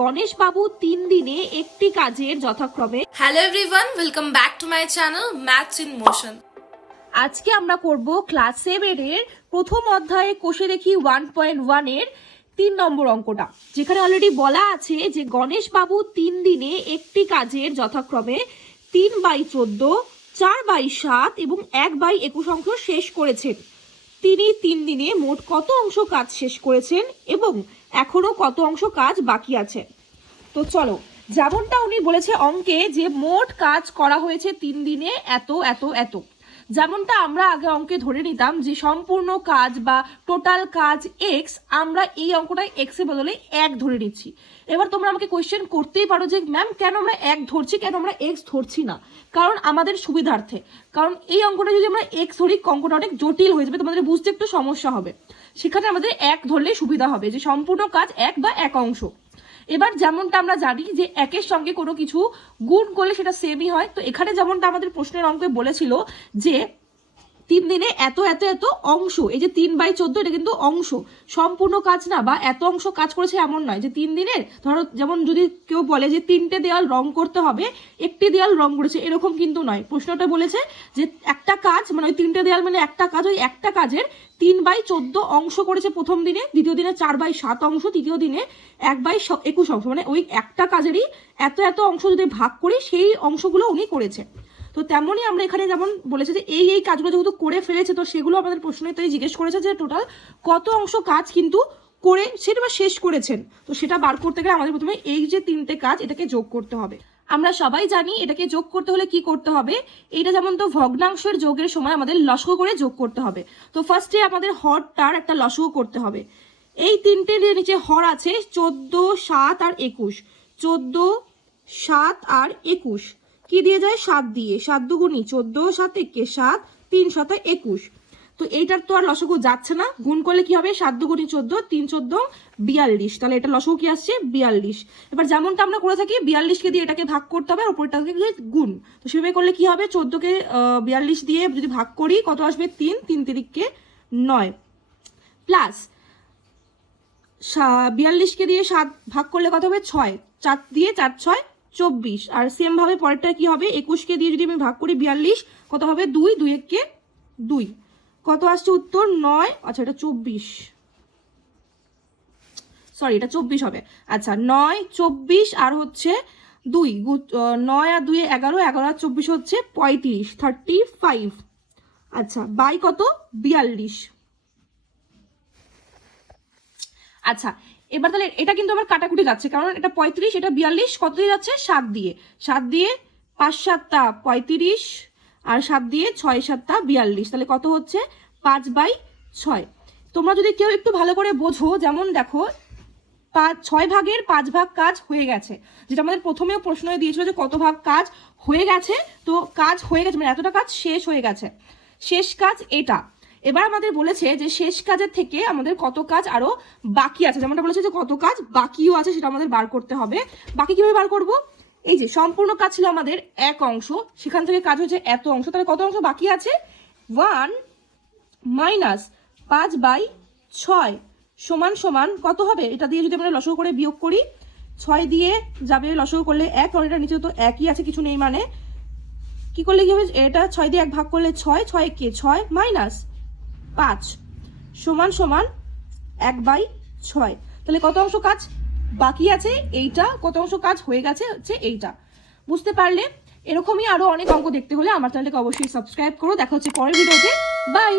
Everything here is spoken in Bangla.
গণেশ বাবু 3 দিনে একটি কাজের যথাক্রমে। Hello everyone, welcome back to my channel maths in motion. আজকে আমরা করব ক্লাস 7 এর প্রথম অধ্যায়ে কষে দেখি 1.1 এর 3 নম্বর অঙ্কটা, যেখানে অলরেডি বলা আছে যে গণেশ বাবু 3 দিনে একটি কাজের যথাক্রমে 3/14, 4/7 এবং 1/21 অংশ শেষ করেছেন। তিনি 3 দিনে মোট কত অংশ কাজ শেষ করেছেন এবং এখনো কত অংশ কাজ বাকি আছে। তো চলো, যেমনটা উনি বলেছে অঙ্কে যে মোট কাজ করা হয়েছে 3 দিনে এত এত এত, যেমনটা আমরা আগে অঙ্কে ধরে নিতাম যে সম্পূর্ণ কাজ বা টোটাল কাজ এক্স, আমরা এই অঙ্কটায় এক্স এর বদলে 1 ধরে নিচ্ছি। এবার তোমরা আমাকে কোয়েশ্চেন করতেই পারো যে ম্যাম কেন আমরা 1 ধরছি, কেন আমরা এক্স ধরছি না? কারণ আমাদের সুবিধার্থে, কারণ এই অঙ্কটা যদি আমরা এক্স ধরি অঙ্কটা অনেক জটিল হয়ে যাবে, তোমাদের বুঝতে একটু সমস্যা হবে। সেখানে আমাদের 1 ধরলে সুবিধা হবে, যে সম্পূর্ণ কাজ 1 বা 1 অংশ। এবার যেমনটা আমরা জানি যে একের সঙ্গে কোনো কিছু গুণ করলে সেটা সেমই হয়, তো এখানে যেমনটা আমাদের প্রশ্নের অঙ্কে বলেছিল যে 3 দিনে এত এত এত অংশ, এই যে 3/14 এটা কিন্তু অংশ, সম্পূর্ণ কাজ না বা এত অংশ কাজ করেছে এমন নয়। যে 3 দিনের ধরো, যেমন যদি কেউ বলে যে 3টে দেওয়াল রং করতে হবে, একটি দেওয়াল রং করেছে, এরকম কিন্তু নয়। প্রশ্নটা বলেছে যে একটা কাজ মানে ওই 3টে দেওয়াল মানে একটা কাজ, ওই একটা কাজের 3/14 অংশ করেছে প্রথম দিনে, দ্বিতীয় দিনে 4/7 অংশ, তৃতীয় দিনে 1/21 অংশ, মানে ওই একটা কাজেরই এত এত অংশ যদি ভাগ করি সেই অংশগুলো উনি করেছে। তো তেমনই আমরা এখানে যেমন বলেছে যে এই কাজগুলো যেহেতু করে ফেলেছে, তো সেগুলো আমাদের প্রশ্নতেই জিজ্ঞেস করেছে যে টোটাল কত অংশ কাজ কিন্তু করে সেটা বা শেষ করেছেন। তো সেটা বার করতে গেলে আমাদের প্রথমে এই যে 3টে কাজ এটাকে যোগ করতে হবে। আমরা সবাই জানি এটাকে যোগ করতে হলে কি করতে হবে, এইটা যেমন তো ভগ্নাংশের যোগের সময় আমাদের লসগু করে যোগ করতে হবে। তো ফার্স্টে আমাদের হরটার একটা লসগু করতে হবে। এই 3টে নিচে হর আছে 14, 7 আর 21, 14, 7 আর 21 কি দিয়ে যায় 7 দিয়ে, 7 দুগুণি 14, 7 একে 7, 3 7 21। তো এইটার তো আর লসগু যাচ্ছে না, গুণ করলে কি হবে 7 দুগুণি 14, 3 14 42, তাহলে এটা লসগু কি আসছে 42। এবার যেমনটা আমরা করে থাকি 42কে দিয়ে এটাকে ভাগ করতে হবে, ওপরটাকে গুণ। তো সেভাবে করলে কি হবে 14কে 42 দিয়ে যদি ভাগ করি কত আসবে 3, 3 তিরিককে 9 প্লাস 42কে দিয়ে 7 ভাগ করলে কত হবে 6, 4 দিয়ে 4 6 24। আর সেম ভাবে পরেরটা কি হবে 21কে দিয়ে যদি আমি ভাগ করি 42 কত হবে 2, 2 1কে 2, কত আসছে উত্তর 9। আচ্ছা এটা 24, সরি এটা 24 হবে। আচ্ছা 9, 24 আর হচ্ছে 2, 9 আর 2 11, 11 আর 24 হচ্ছে 35, 35। আচ্ছা বাই কত 42। আচ্ছা এবার তাহলে এটা কিন্তু আমার কাটাকুটি যাচ্ছে, কারণ এটা 35, এটা 42, কত দিয়ে যাচ্ছে 7 দিয়ে, 7 দিয়ে 5 7টা 35 আর 7 দিয়ে 6 7টা 42, তাহলে কত হচ্ছে 5/6। তোমরা যদি কেউ একটু ভালো করে বোঝো, যেমন দেখো 6 ভাগের 5 ভাগ কাজ হয়ে গেছে, যেটা আমাদের প্রথমেও প্রশ্ন দিয়েছিল যে কত ভাগ কাজ হয়ে গেছে। তো কাজ হয়ে গেছে মানে এতটা কাজ শেষ হয়ে গেছে, শেষ কাজ এটা। এবার আমাদের বলেছে যে শেষ কাজের থেকে আমাদের কত কাজ আরো বাকি আছে, যেমনটা বলেছে যে কত কাজ বাকিও আছে সেটা আমাদের বার করতে হবে। বাকি কিভাবে বার করব, এই যে সম্পূর্ণ কাজ ছিল আমাদের 1 অংশ, সেখান থেকে কাজ হচ্ছে এত অংশ, তাহলে কত অংশ বাকি আছে 1 মাইনাস 5/6 সমান সমান কত হবে, এটা দিয়ে যদি আমরা লসগু করে বিয়োগ করি 6 দিয়ে যাবে লসগু করলে 1, আর এটা নিচে তো একই আছে কিছু নেই, মানে কি করলে কি হবে এটা 6 দিয়ে 1 ভাগ করলে 6, 6 কে 6 মাইনাস 5 সমান সমান 1/6। তাহলে কত অংশ কাজ বাকি আছে এইটা, কত অংশ কাজ হয়ে গেছে হচ্ছে এইটা। বুঝতে পারলে? এরকমই আরো অনেক অঙ্ক দেখতে হলে আমার চ্যানেলটাকে অবশ্যই সাবস্ক্রাইব করো। দেখা হচ্ছে পরের ভিডিওতে, বাই।